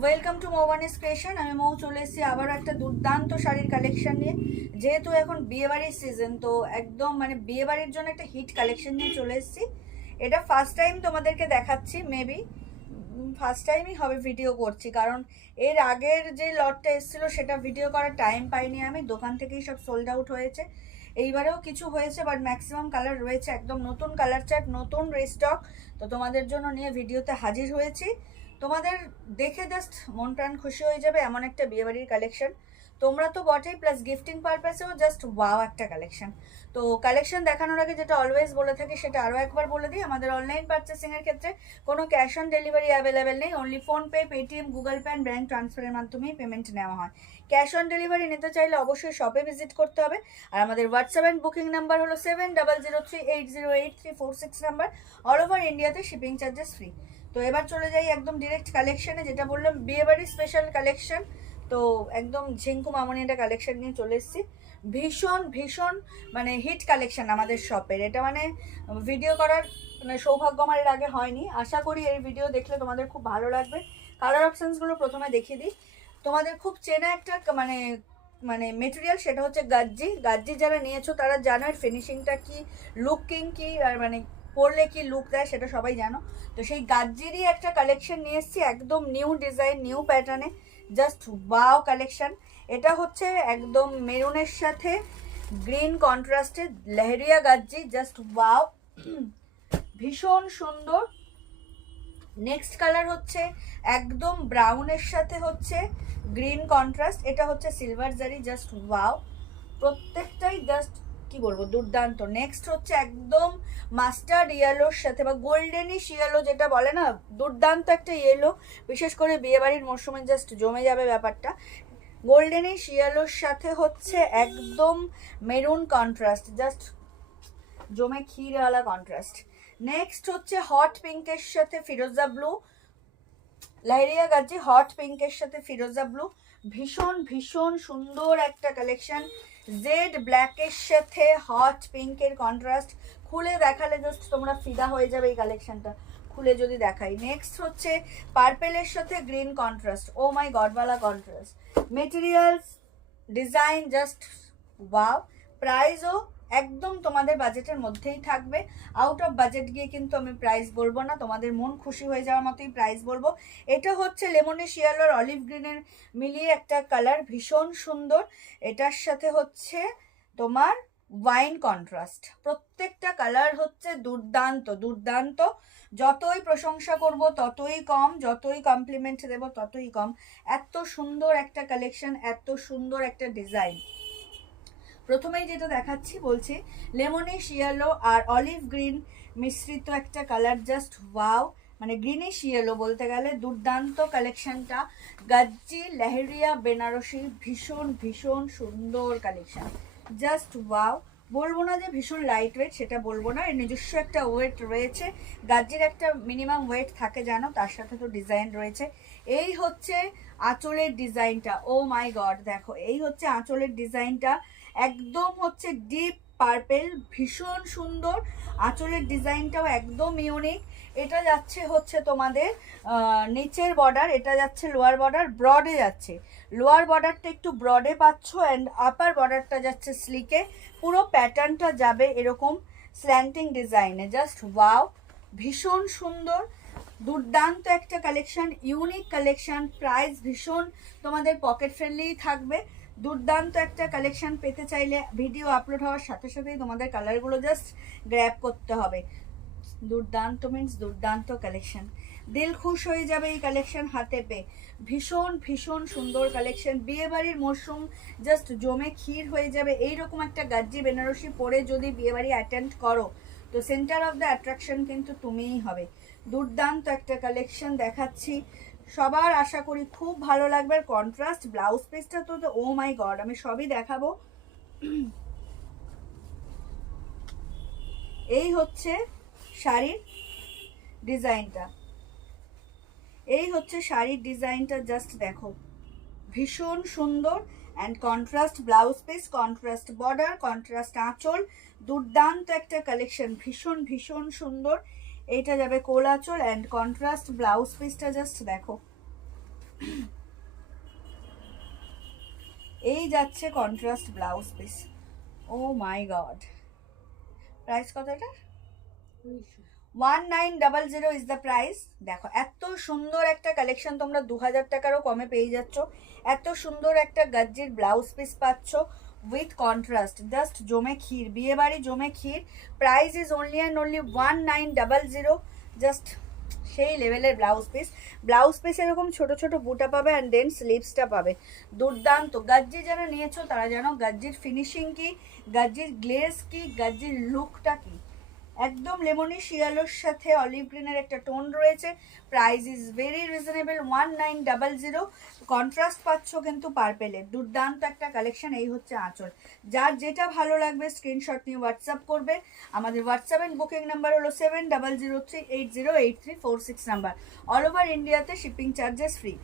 Welcome to মৌবানিস creation. আমি মৌ চলে এসেছি আবারও একটা দুর্দান্ত শাড়ির কালেকশন নিয়ে। যেহেতু এখন বিয়েবাড়ির সিজন, তো একদম মানে বিয়েবাড়ির জন্য একটা হিট কালেকশন নিয়ে চলে এসেছি। এটা ফার্স্ট টাইম তোমাদেরকে দেখাচ্ছি, মেবি ফার্স্ট টাইমই হবে ভিডিও করছি, কারণ এর আগের যে লটটা এসেছিলো সেটা ভিডিও করার টাইম পাইনি আমি, দোকান থেকেই সব সোল্ড আউট হয়েছে। এইবারেও কিছু হয়েছে, বাট ম্যাক্সিমাম কালার রয়েছে, একদম নতুন কালার চার্ট, নতুন রিস্টক। তো তোমাদের জন্য নিয়ে ভিডিওতে হাজির হয়েছি। তোমাদের দেখে জাস্ট মন প্রাণ খুশি হয়ে যাবে, এমন একটা বিয়েবাড়ির কালেকশন। তোমরা তো বটেই, প্লাস গিফটিং পারপাসেও জাস্ট ওয়াও একটা কালেকশন। তো কালেকশন দেখানোর আগে যেটা অলওয়েজ বলে থাকি সেটা আরও একবার বলে দিই, আমাদের অনলাইন পারচেসিংয়ের ক্ষেত্রে কোনো ক্যাশ অন ডেলিভারি অ্যাভেলেবেল নেই। Only PhonePe, Paytm, Google pay and bank ট্রান্সফারের মাধ্যমেই পেমেন্ট নেওয়া হয়। ক্যাশ অন ডেলিভারি নিতে চাইলে অবশ্যই শপে ভিজিট করতে হবে। আর আমাদের হোয়াটসঅ্যাপ অ্যান্ড বুকিং নাম্বার হলো 7003808346 নাম্বার। অল ওভার ইন্ডিয়াতে শিপিং চার্জেস ফ্রি। তো এবার চলে যাই একদম ডিরেক্ট কালেকশনে, যেটা বললাম বিয়েবাড়ির স্পেশাল কালেকশন। তো একদম ঝিঙ্কু মামনি একটা কালেকশন নিয়ে চলে এসেছি। ভীষণ ভীষণ মানে হিট কালেকশন আমাদের শপের। এটা মানে ভিডিও করার মানে সৌভাগ্য আমার এর আগে হয়নি। আশা করি এই ভিডিও দেখলে তোমাদের খুব ভালো লাগবে। কালার অপশানসগুলো প্রথমে দেখিয়ে দিই। তোমাদের খুব চেনা একটা মানে মানে মেটেরিয়াল, সেটা হচ্ছে গাজ্জি। গাজ্জি যারা নিয়েছো তারা জানো এর ফিনিশিংটা কি, লুকিং কি, আর মানে পরলে কি লুক দেয় সেটা সবাই জানো। তো সেই গাজ্জিরই একটা কালেকশন নিয়ে এসেছি, একদম নিউ ডিজাইন, নিউ প্যাটার্নে, জাস্ট ওয়াও কালেকশন। এটা হচ্ছে একদম মেরুনের সাথে গ্রিন কন্ট্রাস্টে লেহেরিয়া গাজ্জি, জাস্ট ওয়াও, ভীষণ সুন্দর। নেক্সট কালার হচ্ছে একদম ব্রাউনের সাথে হচ্ছে গ্রিন কন্ট্রাস্ট, এটা হচ্ছে সিলভার জারি, জাস্ট ওয়াও, প্রত্যেকটাই জাস্ট কি বলবো দুর্দান্ত। নেক্সট হচ্ছে একদম মাস্টার্ড ইয়েলোর সাথে বা গোল্ডেনিশ ইয়েলো যেটা বলে না, দুর্দান্ত একটা ইয়েলো, বিশেষ করে বিয়েবাড়ির মরশুমে জাস্ট জমে যাবে ব্যাপারটা। গোল্ডেনিশ ইয়েলোর সাথে হচ্ছে একদম মেরুন কন্ট্রাস্ট, জাস্ট জমে ক্ষীরওয়ালা কন্ট্রাস্ট। নেক্সট হচ্ছে হট পিঙ্কের সাথে ফিরোজা ব্লু, লাইরিয়া গাজি হট পিঙ্কের সাথে ফিরোজা ব্লু, ভীষণ ভীষণ সুন্দর একটা কালেকশন। জেড ব্ল্যাকের সাথে হট পিঙ্কের কন্ট্রাস্ট, খুলে দেখালে জাস্ট তোমরা ফিদা হয়ে যাবে এই কালেকশনটা, খুলে যদি দেখাই। নেক্সট হচ্ছে পার্পেলের সাথে গ্রিন কন্ট্রাস্ট, ও মাই গডওয়ালা contrast. Materials, design just wow. প্রাইসও একদম তোমাদের বাজেটের মধ্যেই থাকবে। আউট অফ বাজেট গিয়ে কিন্তু আমি প্রাইস বলবো না, তোমাদের মন খুশি হয়ে যাওয়ার মতোই প্রাইস বলবো। এটা হচ্ছে লেমনিশ ইয়েলো আর অলিভ গ্রিনের মিলিয়ে একটা কালার, ভীষণ সুন্দর। এটার সাথে হচ্ছে তোমার ওয়াইন কন্ট্রাস্ট, প্রত্যেকটা কালার হচ্ছে দুর্দান্ত দুর্দান্ত। যতই প্রশংসা করব ততই কম, যতই কমপ্লিমেন্ট দেব ততই কম। এত সুন্দর একটা কালেকশন, এত সুন্দর একটা ডিজাইন। প্রথমেই যেটা দেখাচ্ছি বলছি লেমনিশ ইয়েলো আর অলিভ গ্রিন মিশ্রিত একটা কালার, জাস্ট ওয়াও, মানে গ্রিনিশ ইয়েলো বলতে গেলে দুর্দান্ত কালেকশনটা। গাজ্জি লেহেরিয়া বেনারসি, ভীষণ ভীষণ সুন্দর কালেকশন, জাস্ট ওয়াও। বলবো না যে ভীষণ লাইট ওয়েট, সেটা বলবো না, এর নিজস্ব একটা ওয়েট রয়েছে। গাজ্জির একটা মিনিমাম ওয়েট থাকে জানো, তার সাথে তো ডিজাইন রয়েছে। এই হচ্ছে আঁচলের ডিজাইনটা, ও মাই গড, দেখো এই হচ্ছে আঁচলের ডিজাইনটা, একদম হচ্ছে ডিপ পার্পেল, ভীষণ সুন্দর। আঁচলের ডিজাইনটাও একদম ইউনিক। এটা যাচ্ছে হচ্ছে তোমাদের নিচের বর্ডার, এটা যাচ্ছে লোয়ার বর্ডার, ব্রডে যাচ্ছে। লোয়ার বর্ডারটা একটু ব্রডে পাচ্ছ অ্যান্ড আপার বর্ডারটা যাচ্ছে স্লিকে। পুরো প্যাটার্নটা যাবে এরকম স্ল্যান্টিং ডিজাইনে, জাস্ট ওয়াও, ভীষণ সুন্দর, দুর্দান্ত একটা কালেকশন, ইউনিক কালেকশন। প্রাইস ভীষণ তোমাদের পকেট ফ্রেন্ডলি থাকবে। দুর্দান্ত একটা কালেকশন পেতে চাইলে ভিডিও আপলোড হওয়ার সাথে সাথেই তোমাদের কালারগুলো জাস্ট গ্র্যাব করতে হবে। দুর্দান্ত মিন্স দুর্দান্ত কালেকশন, দিল খুশ হয়ে যাবে এই কালেকশন হাতে পেয়ে। ভীষণ ভীষণ সুন্দর কালেকশন, বিয়েবাড়ির মরশুম জাস্ট জমে ক্ষীর হয়ে যাবে। এইরকম একটা গাজ্জি বেনারসি পরে যদি বিয়েবাড়ি অ্যাটেন্ড করো তো সেন্টার অফ দ্য অ্যাট্রাকশন কিন্তু তুমিই হবে। দুর্দান্ত একটা কালেকশন দেখাচ্ছি, সবার আশা করি খুব ভালো লাগবে। আর কন্ট্রাস্ট ব্লাউজ পিসটা তো ও মাই গড, আমি সবই দেখাবো। এই হচ্ছে শাড়ির ডিজাইনটা, এই হচ্ছে শাড়ির ডিজাইনটা, জাস্ট দেখো ভীষণ সুন্দর। And contrast blouse piece, contrast border, contrast আঁচল, দুর্দান্ত একটা কালেকশন, ভীষণ ভীষণ সুন্দর। এইটা যাবে কোল আঁচল অ্যান্ড কন্ট্রাস্ট ব্লাউজ পিসটা, জাস্ট দেখো এই যাচ্ছে কন্ট্রাস্ট ব্লাউজ পিস। ও মাই গড, প্রাইস কত এটা? 1900 ইজ দ্য প্রাইস। দেখো এত সুন্দর একটা কালেকশন, তোমরা 2000 টাকারও কমে পেয়ে যাচ্ছ। এত সুন্দর একটা গাজ্জির ব্লাউজ পিস পাচ্ছ উইথ কন্ট্রাস্ট, জাস্ট জমে ক্ষীর, বিয়ে বাড়ি জমে ক্ষীর। Price is only and only 1900। Just সেই লেভেলের ব্লাউজ পিস। ব্লাউজ পিস এরকম ছোট ছোট বুটা পাবে অ্যান্ড দেন স্লিভসটা পাবে। দুর্দান্ত। গাজ্জি যারা নিয়েছো তারা জানো গাজ্জির ফিনিশিং কি, গাজ্জির গ্লেজ কি, গাজ্জির লুকটা কি। একদম লেমনিশ ইয়েলোর সাথে অলিভ গ্রিনের একটা টোন রয়েছে। Price is very reasonable, 1900। Contrast পাচ্ছ কিন্তু পার্পেলের। দুর্দান্ত একটা কালেকশন। এই হচ্ছে আঁচল। যার যেটা ভালো লাগবে স্ক্রিনশট নিয়ে হোয়াটসঅ্যাপ করবে। আমাদের হোয়াটসঅ্যাপ এন্ড বুকিং নাম্বার হলো 7003808346 নাম্বার। অল ওভার ইন্ডিয়াতে shipping charges free.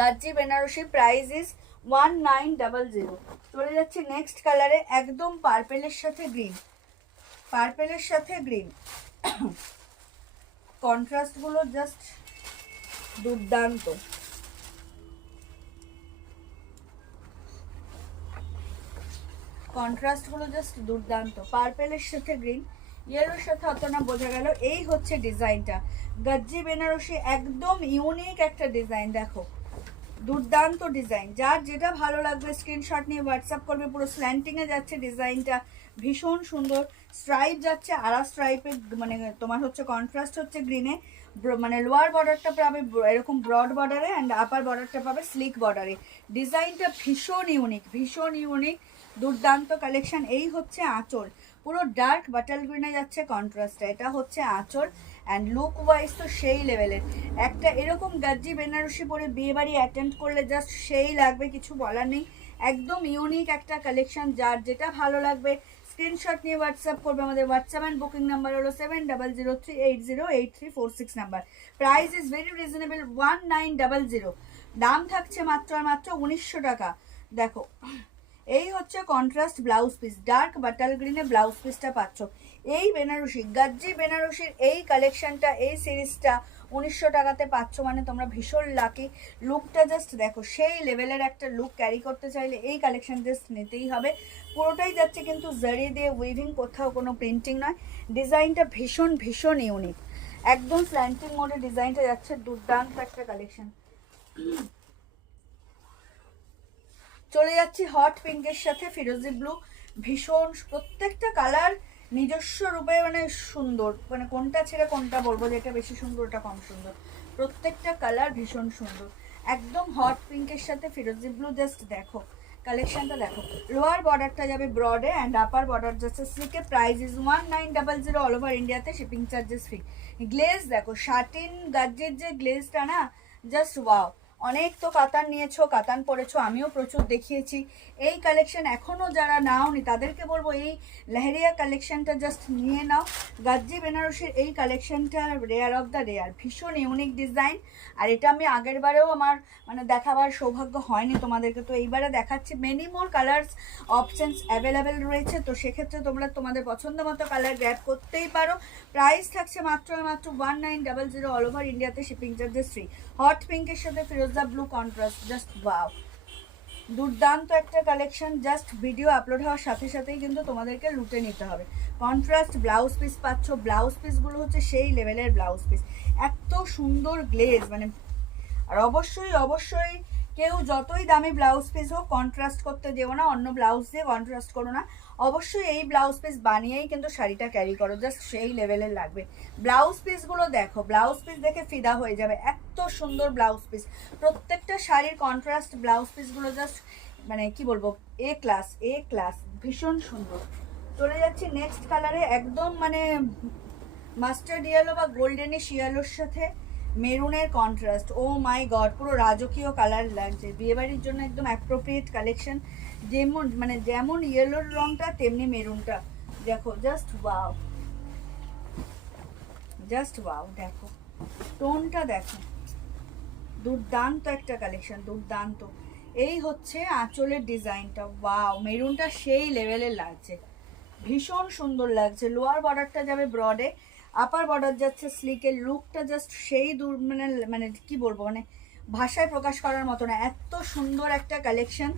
Gajji Banarasi price is 1900। চলে যাচ্ছে নেক্সট কালারে, একদম পার্পেলের সাথে গ্রিন, পার্পেলের সাথে গ্রিন। কন্ট্রাস্টগুলো জাস্ট দুর্দান্ত। কন্ট্রাস্টগুলো জাস্ট দুর্দান্ত। পার্পেলের সাথে গ্রিন, ইয়েলোর সাথে অত না বোঝা গেল। এই হচ্ছে ডিজাইনটা। গাজ্জি বেনারসি একদম ইউনিক একটা ডিজাইন। দেখো দুর্দান্ত ডিজাইন। যার যেটা ভালো লাগবে স্ক্রিনশট নিয়ে হোয়াটসঅ্যাপ করবে। পুরো স্ল্যান্টিংয়ে যাচ্ছে ডিজাইনটা, ভীষণ সুন্দর। স্ট্রাইপ যাচ্ছে, আড়া স্ট্রাইপের, মানে তোমার হচ্ছে কন্ট্রাস্ট হচ্ছে গ্রিনে, মানে লোয়ার বর্ডারটা পাবে এরকম ব্রড বর্ডারে অ্যান্ড আপার বর্ডারটা পাবে স্লিক বর্ডারে। ডিজাইনটা ভীষণ ইউনিক, ভীষণ ইউনিক, দুর্দান্ত কালেকশন। এই হচ্ছে আঁচল, পুরো ডার্ক বাটাল গ্রিনে যাচ্ছে কন্ট্রাস্টটা। এটা হচ্ছে আঁচল অ্যান্ড লুক ওয়াইজ তো সেই লেভেলের। একটা এরকম গাজ্জি বেনারসি পরে বিয়ে বাড়ি অ্যাটেন্ড করলে জাস্ট সেই লাগবে, কিছু বলার নেই। একদম ইউনিক একটা কালেকশন। যার যেটা ভালো লাগবে স্ক্রিনশট নিয়ে হোয়াটসঅ্যাপ করবে। আমাদের হোয়াটসঅ্যাপ অ্যান্ড বুকিং নাম্বার হলো 7003808346 number. Price is very reasonable, 1900। দাম থাকছে মাত্র আর মাত্র 1900 টাকা। দেখো এই হচ্ছে contrast blouse piece, dark বাটাল গ্রিনে blouse পিসটা পাচ্ছ। এই বেনারসি গাজ্জি বেনারসির এই কালেকশনটা, এই সিরিজটা 1900 টাকাতে পাচ্ছ, মানে তোমরা ভীষণ লাকি। লুকটা জাস্ট দেখো, সেই লেভেলের একটা লুক ক্যারি করতে চাইলে এই কালেকশন জাস্ট নিতেই হবে। পুরোটাই যাচ্ছে কিন্তু জারি দিয়ে উইভিং, কোথাও কোনো প্রিন্টিং নয়। ডিজাইনটা ভীষণ ভীষণ ইউনিক, একদম স্ল্যান্টিং মোডে ডিজাইনটা যাচ্ছে। দুর্দান্ত একটা কালেকশন। চলে যাচ্ছি হট পিঙ্কের সাথে ফিরোজি ব্লু। ভীষণ, প্রত্যেকটা কালার নিজস্ব রূপে মানে সুন্দর, মানে কোনটা ছেড়ে কোনটা বলবো যে এটা বেশি সুন্দর ওটা কম সুন্দর। প্রত্যেকটা কালার ভীষণ সুন্দর। একদম হট পিঙ্কের সাথে ফিরোজি ব্লু। জাস্ট দেখো কালেকশনটা দেখো। লোয়ার বর্ডারটা যাবে ব্রডে অ্যান্ড আপার বর্ডার যাচ্ছে স্লিকে। Price is 1900। অল ওভার ইন্ডিয়াতে শিপিং চার্জেস ফ্রি। গ্লেজ দেখো, শাটিন গাজ্জির যে গ্লেজটা না, জাস্ট ওয়াও। অনেক তো কাতান নিয়েছো, কাতান পরেছো, আমিও প্রচুর দেখিয়েছি। এই কালেকশন এখনও যারা নাওনি তাদেরকে বলবো এই লেহেরিয়া কালেকশনটা জাস্ট নিয়ে নাও। গাজ্জি বেনারসির এই কালেকশনটা রেয়ার অফ দ্য রেয়ার, ভীষণ ইউনিক ডিজাইন। আর এটা আমি আগের বারেও আমার মানে দেখাবার সৌভাগ্য হয়নি তোমাদেরকে, তো এইবারে দেখাচ্ছি। Many more colours options available রয়েছে, তো সেক্ষেত্রে তোমরা তোমাদের পছন্দ মতো কালার গ্র্যাব করতেই পারো। প্রাইস থাকছে মাত্র মাত্র 1900। অল ওভার ইন্ডিয়াতে শিপিং চার্জেস ফ্রি। হট পিঙ্কের সাথে ফিরোজা ব্লু কন্ট্রাস্ট, জাস্ট ওয়াও, দুর্দান্ত একটা কালেকশন। জাস্ট ভিডিও আপলোড হওয়ার সাথে সাথেই কিন্তু তোমাদেরকে লুটে নিতে হবে। কন্ট্রাস্ট ব্লাউজ পিস পাচ্ছ। ব্লাউজ পিসগুলো হচ্ছে সেই লেভেলের ব্লাউজ পিস, এত সুন্দর গ্লেজ মানে। আর অবশ্যই অবশ্যই কেউ যতই দামি ব্লাউজ পিস হোক কন্ট্রাস্ট করতে যেও না, অন্য ব্লাউজ দিয়ে কন্ট্রাস্ট করো না। অবশ্যই এই ব্লাউজ পিস বানিয়েই কিন্তু শাড়িটা ক্যারি করো, জাস্ট সেই লেভেলের লাগবে। ব্লাউজ পিসগুলো দেখো, ব্লাউজ পিস দেখে ফিদা হয়ে যাবে, এত সুন্দর ব্লাউজ পিস। প্রত্যেকটা শাড়ির কন্ট্রাস্ট ব্লাউজ পিসগুলো জাস্ট মানে কি বলবো, এ ক্লাস, এ ক্লাস, ভীষণ সুন্দর। চলে যাচ্ছি নেক্সট কালারে, একদম মানে মাস্টার্ড ইয়েলো বা গোল্ডেনিশ ইয়েলোর সাথে মেরুনের কন্ট্রাস্ট। ও মাই গড, পুরো রাজকীয় কালার লাগছে, বিয়েবাড়ির জন্য একদম অ্যাপ্রোপ্রিয়েট কালেকশন। যেমন মানে যেমন ইয়েলোর রংটা তেমনি মেরুনটা। দেখো জাস্ট ওয়াও, জাস্ট ওয়াও, দেখো টোনটা দেখো, দুর্দান্ত একটা কালেকশন, দুর্দান্ত। এই হচ্ছে আঁচলের ডিজাইনটা, ওয়াও, মেরুনটা সেই লেভেলের লাগছে, ভীষণ সুন্দর লাগছে। লোয়ার বর্ডারটা যাবে ব্রডে আপার বর্ডার যাচ্ছে স্লিকের লুকটা জাস্ট সেই দূর মানে মানে কি বলবো মানে ভাষায় প্রকাশ করার মতো না, এত সুন্দর একটা কালেকশন।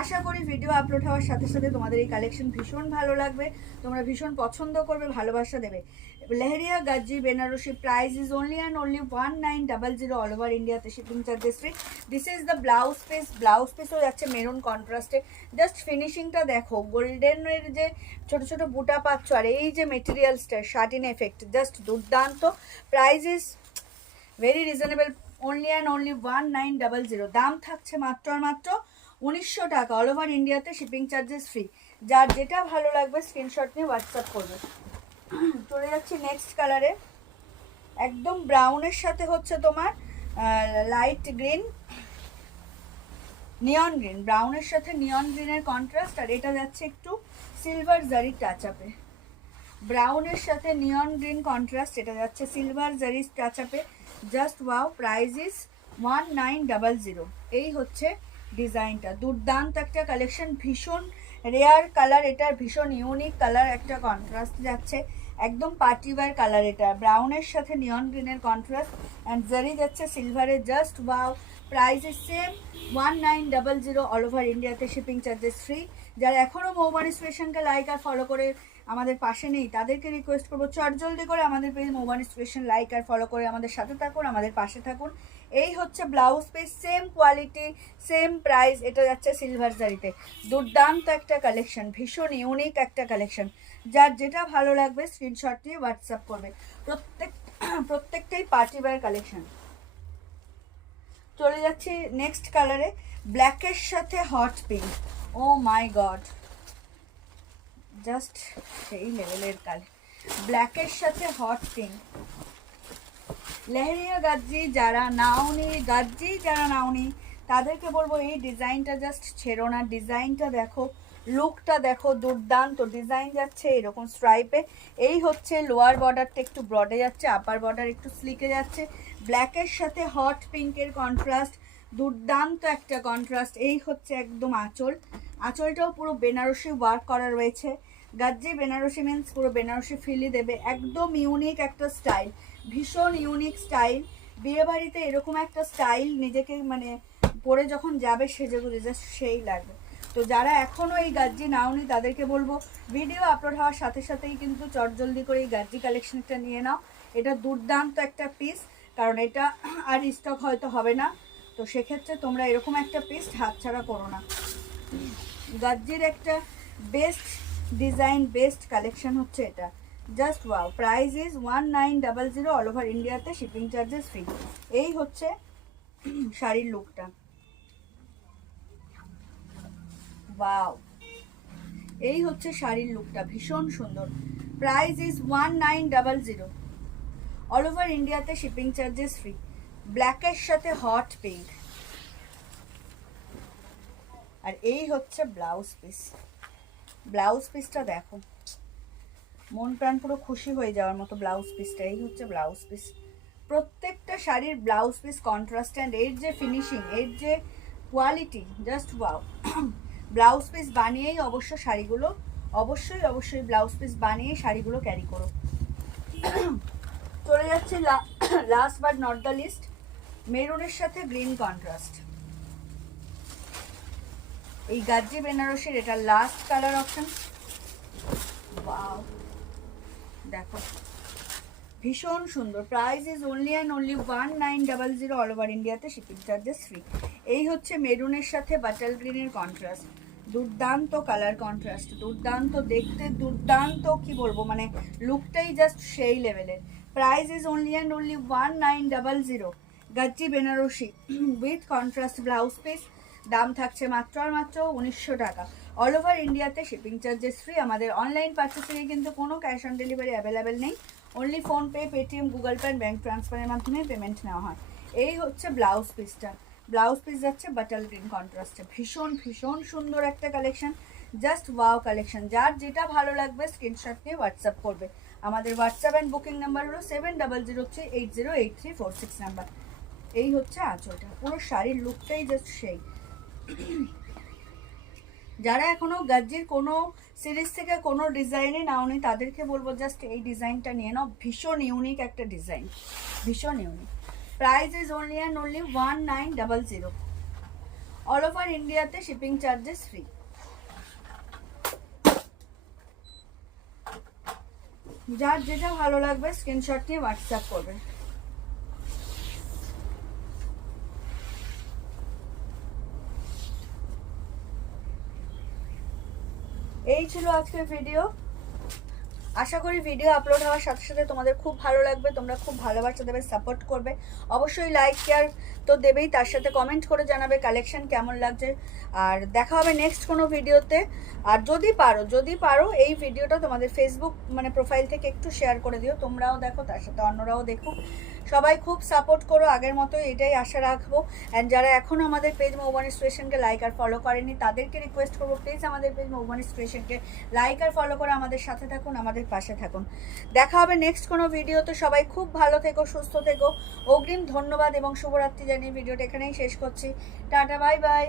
আশা করি ভিডিও আপলোড হওয়ার সাথে সাথে তোমাদের এই কালেকশন ভীষণ ভালো লাগবে, তোমরা ভীষণ পছন্দ করবে, ভালোবাসা দেবে। Leheriya gaji Banarasi, price is only and only 1900 all over ইন্ডিয়াতে, shipping charges free. This is the blouse piece. Blouse পিসও যাচ্ছে মেরুন কন্ট্রাস্টে। জাস্ট ফিনিশিংটা দেখো, গোল্ডেনের যে ছোট ছোট বুটা পাচ্ছ, আর এই যে মেটেরিয়ালসটা শাটিন এফেক্ট, জাস্ট দুর্দান্ত। Price is very reasonable, only and only 1900। দাম থাকছে মাত্র আর মাত্র 1900 টাকা, অল ওভার ইন্ডিয়াতে, শিপিং চার্জেস ফ্রি। যার যেটা ভালো লাগবে স্ক্রিনশট নিয়ে হোয়াটসঅ্যাপ করবে। চলে যাচ্ছি নেক্সট কালারে, একদম ব্রাউনের সাথে হচ্ছে তোমার লাইট গ্রিন, নিয়ন গ্রিন, ব্রাউনের সাথে নিয়ন গ্রিনের কন্ট্রাস্ট। আর এটা যাচ্ছে একটু সিলভার জারি টাচ আপে, ব্রাউনের সাথে নিয়ন গ্রিন কন্ট্রাস্ট, এটা যাচ্ছে সিলভার জারি টাচ আপে। Just wow, price is 1900। এই হচ্ছে ডিজাইনটা, দুর্দান্ত একটা কালেকশন, ভীষণ রেয়ার কালার, এটার ভীষণ ইউনিক কালার, একটা কন্ট্রাস্ট যাচ্ছে, একদম পার্টি ওয়্যার কালার। এটা ব্রাউনের সাথে নিয়ন গ্রিনের কন্ট্রাস্ট অ্যান্ড জারি যাচ্ছে সিলভারে। Just wow, price is same 1900 all over ইন্ডিয়াতে, শিপিং চার্জেস ফ্রি। যারা এখনও মৌবানি স্টেশনকে লাইক আর ফলো করে আমাদের পাশে নেই, তাদেরকে রিকোয়েস্ট করবো চটজলদি করে আমাদের পেজ মৌবানি স্টেশন লাইক আর ফলো করে আমাদের সাথে থাকুন, আমাদের পাশে থাকুন। এই হচ্ছে blouse piece, same quality same price, এটা যাচ্ছে সিলভার জারিতে। দুর্দান্ত একটা কালেকশন, ভীষণ ইউনিক একটা কালেকশন। যার যেটা ভালো লাগবে স্ক্রিনশট নিয়ে হোয়াটসঅ্যাপ করবে। প্রত্যেকটাই পার্টি ওয়্যার কালেকশন। চলে যাচ্ছি নেক্সট কালারে, ব্ল্যাকের সাথে হট পিঙ্ক। ও মাই গড, জাস্ট সেই লেভেলের কালার, ব্ল্যাকের সাথে হট পিঙ্ক। লেহেরিয়া গাজ্জি যারা নাওনি তাদেরকে বলবো এই ডিজাইনটা জাস্ট ছেড়ো না। ডিজাইনটা দেখো, লুকটা দেখো, দুর্দান্ত ডিজাইন যাচ্ছে এরকম স্ট্রাইপে। এই হচ্ছে লোয়ার বর্ডারটা একটু ব্রডে যাচ্ছে, আপার বর্ডার একটু স্লিকে যাচ্ছে, ব্ল্যাকের সাথে হট পিঙ্কের কন্ট্রাস্ট, দুর্দান্ত একটা কন্ট্রাস্ট। এই হচ্ছে একদম আঁচল, আঁচলটাও পুরো বেনারসি ওয়ার্ক করা রয়েছে। গাজ্জি বেনারসি মিন্স পুরো বেনারসি ফিলই দেবে, একদম ইউনিক একটা স্টাইল, ভীষণ ইউনিক স্টাইল। বিয়েবাড়িতে এরকম একটা স্টাইল নিজেকে মানে পরে যখন যাবে সেজেগুজে জাস্ট সেই লাগবে। তো যারা এখনও এই গাজ্জি নাওনি তাদেরকে বলবো ভিডিও আপলোড হওয়ার সাথে সাথেই কিন্তু চটজলদি করে এই গাজ্জি কালেকশনটা নিয়ে নাও। এটা দুর্দান্ত একটা পিস, কারণ এটা আর স্টক হয়তো হবে না, তো সেক্ষেত্রে তোমরা এরকম একটা পিস হাতছাড়া করো না। গাজ্জির একটা বেস্ট ডিজাইন, বেস্ট কালেকশন হচ্ছে এটা। Just wow, price is 1900 all over ইন্ডিয়াতে, শিপিং চার্জেস ফ্রি। এই হচ্ছে শাড়ির লুকটা, ওয়াও, এই হচ্ছে শাড়ির লুকটা, ভীষণ সুন্দর। প্রাইস ইজ 1900 অল ওভার ইন্ডিয়াতে, শিপিং চার্জেস ফ্রি। ব্ল্যাকের সাথে হট পিঙ্ক। আর এই হচ্ছে ব্লাউজ পিস, ব্লাউজ পিসটা দেখো, মন প্রাণ পুরো খুশি হয়ে যাওয়ার মতো ব্লাউজ পিসটা। এই হচ্ছে ব্লাউজ পিস, প্রত্যেকটা শাড়ির ব্লাউজ পিস কন্ট্রাস্ট অ্যান্ড এর যে ফিনিশিং, এর যে quality, just wow. Blouse piece বানিয়েই অবশ্য শাড়িগুলো, অবশ্যই ব্লাউজ পিস বানিয়ে শাড়িগুলো ক্যারি করো। চলে যাচ্ছে last but not the least, মেরুনের সাথে গ্রিন কন্ট্রাস্ট। এই গাজ্জি বেনারসির এটা লাস্ট কালার অপশন। ওয়াও, দেখো ভীষণ সুন্দর। Price is only and only 1900 all over ইন্ডিয়াতে, শিপিং চার্জেস ফ্রি। এই হচ্ছে মেরুনের সাথে বাটাল গ্রিনের কন্ট্রাস্ট, দুর্দান্ত কালার কন্ট্রাস্ট, দুর্দান্ত দেখতে, দুর্দান্ত কি বলবো মানে লুকটাই জাস্ট সেই লেভেলের। Price is only and only 1900 gajji Banarasi with contrast blouse piece. দাম থাকছে মাত্র আর মাত্র 1900 টাকা, অল ওভার ইন্ডিয়াতে, শিপিং চার্জেস ফ্রি। আমাদের অনলাইন পারচেসিংয়ে কিন্তু কোনো ক্যাশ অন ডেলিভারি অ্যাভেলেবেল নেই, only PhonePe, Paytm, Google Pay, bank ট্রান্সফারের মাধ্যমে পেমেন্ট নেওয়া হয়। এই হচ্ছে ব্লাউজ পিসটা, ব্লাউজ পিস যাচ্ছে বাটাল গ্রিন কন্ট্রাস্টে, ভীষণ সুন্দর একটা কালেকশন, জাস্ট ওয়াও কালেকশন। যার যেটা ভালো লাগবে স্ক্রিনশট নিয়ে হোয়াটসঅ্যাপ করবে। আমাদের হোয়াটসঅ্যাপ অ্যান্ড বুকিং নাম্বার হলো 7003808346 নাম্বার। এই হচ্ছে আঁচলটা, পুরো শাড়ির লুকটাই জাস্ট সেই। যারা এখনো গাজ্জির কোনো সিরিজ থেকে কোনো ডিজাইনে নাওনি তাদেরকে বলবো জাস্ট এই ডিজাইনটা নিয়ে নাও, ভীষণ ইউনিক একটা ডিজাইন, ভীষণ unique. Price is only and only 1900। All over ইন্ডিয়াতে শিপিং চার্জেস ফ্রি। যার যেটা ভালো লাগবে স্ক্রিনশট নিয়ে হোয়াটসঅ্যাপ করবে। এই ছিল আজকের ভিডিও। আশা করি ভিডিও আপলোড হওয়ার সাথে সাথে তোমাদের খুব ভালো লাগবে, তোমরা খুব ভালোবাসা দেবে, সাপোর্ট করবে। অবশ্যই লাইক শেয়ার তো দেবেই, তার সাথে কমেন্ট করে জানাবে কালেকশন কেমন লাগছে। আর দেখা হবে নেক্সট কোনো ভিডিওতে। আর যদি পারো এই ভিডিওটা তোমাদের ফেসবুক মানে প্রোফাইল থেকে একটু শেয়ার করে দিও, তোমরাও দেখো, তার সাথে অন্যরাও দেখুক। সবাই খুব সাপোর্ট করো আগের মতোই, এটাই আশা রাখবো। অ্যান্ড যারা এখনও আমাদের পেজ মৌবনী স্টেশনকে লাইক আর ফলো করেনি তাদেরকে রিকোয়েস্ট করবো, প্লিজ আমাদের পেজ মৌবনী স্টেশনকে লাইক আর ফলো করে আমাদের সাথে থাকুন, আমাদের পাশে থাকুন। দেখা হবে নেক্সট কোনো ভিডিওতে। সবাই খুব ভালো থেকো, সুস্থ থেকো। অগ্রিম ধন্যবাদ এবং শুভরাত্রি জানিয়ে ভিডিওটা এখানেই শেষ করছি। Tata, bye bye.